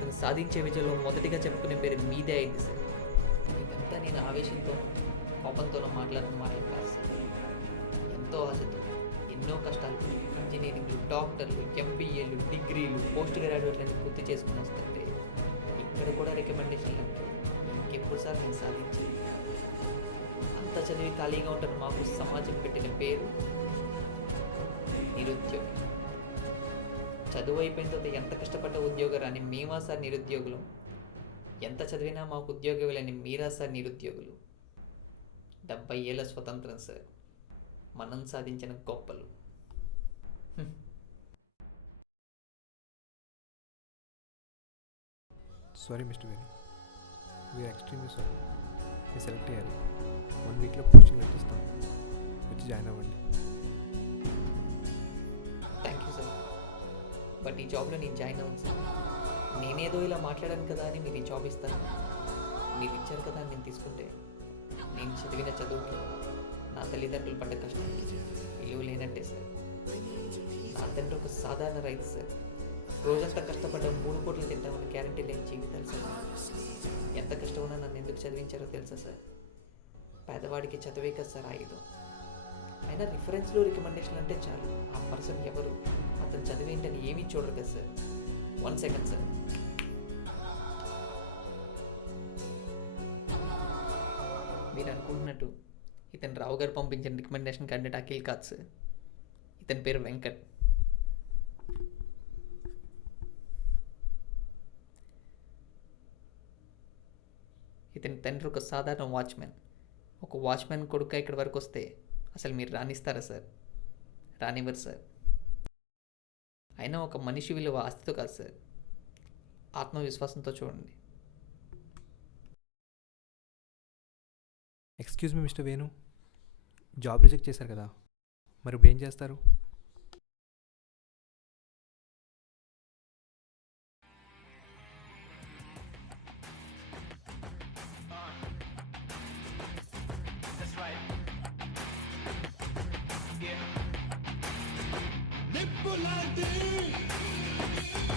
అతను సాధించే విజయంలో మొదటిగా చెప్పుకునే పేరు మీదే అయింది సార్. ఇదంతా నేను ఆవేశంతో కోపంతోనో మాట్లాడిన మాటలు కాదు సార్. ఎంతో ఆశతో ఎన్నో కష్టాలు ఇంజనీరింగ్లు, డాక్టర్లు, ఎంబీఏలు, డిగ్రీలు, పోస్ట్ గ్రాడ్యుయేట్లను పూర్తి చేసుకుని వస్తుంటే ఇక్కడ కూడా రికమెండేషన్లు ఇంకెప్పుడు సార్ నేను సాధించింది. అంత చదివి ఖాళీగా ఉంటున్న మాకు సమాజం పెట్టిన పేరు నిరుద్యోగి. చదువు అయిపోయిన తర్వాత ఎంత కష్టపడ్డ ఉద్యోగరాని మేమా సార్ నిరుద్యోగులు? ఎంత చదివినా మాకు ఉద్యోగం లేని మీరా సార్ నిరుద్యోగులు? 70 ఏళ్ళ స్వతంత్రం సార్, మనం సాధించిన గొప్పలు. Sorry mister Venu, we're extremely sorry. మీరు సెలెక్ట్ అయ్యారు. 1 వీక్లో పోస్టింగ్ లెట్టిస్తాం, వచ్చి జాయిన్ అవ్వండి. థ్యాంక్ యూ సార్, బట్ ఈ జాబ్లో నేను జాయిన్ అవ్వను సార్. నేనేదో ఇలా మాట్లాడాను కదా అని మీరు ఈ జాబ్ ఇస్తాను, మీరు ఇచ్చారు కదా అని నేను తీసుకుంటే నేను చదివిన చదువుకి, నా తల్లిదండ్రులు పడ్డ కష్టానికి విలువ లేనట్టే సార్. నా తండ్రి ఒక సాధారణ రైతు సార్. రోజంతా కష్టపడ్డ 3 పూటలు తింటామని గ్యారంటీ లేని జీవితాలు సార్. ఎంత కష్టమైనా నన్ను ఎందుకు చదివించారో తెలుసా సార్? పేదవాడికి చదివే కదా సార్ ఆయుధం. అయినా రిఫరెన్స్లో రికమెండేషన్ అంటే చాలు, ఆ పర్సన్ ఎవరు, అతను చదివేంటని ఏమీ చూడరు కదా సార్. 1 second sir. మీరు అనుకుంటున్నట్టు ఇతను రావు గారు పంపించిన రికమెండేషన్ క్యాండిడేట్ అఖిల్ కాదు సార్. ఇతని పేరు వెంకట్. ఇతని తండ్రి ఒక సాధారణ వాచ్మెన్. ఒక వాచ్మెన్ కొడుకు ఇక్కడి వరకు వస్తే అసలు మీరు రాణిస్తారా సార్? రానివ్వరు సార్. అయినా ఒక మనిషి విలువ ఆస్తితో కాదు సార్, ఆత్మవిశ్వాసంతో చూడండి. Excuse me mister Venu, job reject చేశారు కదా, మరి ఇప్పుడు ఏం చేస్తారు? నిప్పులాంటి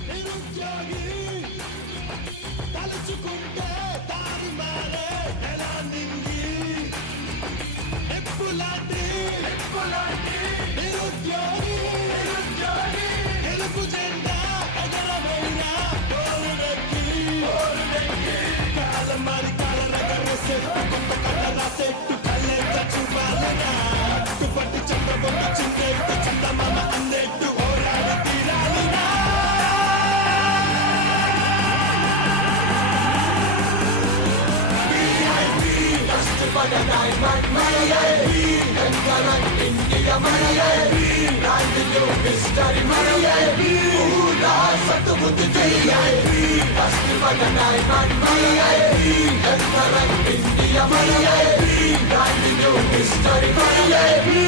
నిరుద్యోగి తలుచుకుంటే దారి మారే ఎలా నింగి. నిప్పులాంటి నిరుద్యోగి తెలుగు జెండా ఎగరవైనా పోరుడెక్కి కాలం మరి కాల రగరెసెట్టు కొత్త కథ రాసెట్టు కళ్ళెంత చూపాలనా అట్టుపట్టి చంద్రబొమ్మ చిందేట్టు చందమామ అందెట్టు ఓరాడి తీరాలినా. History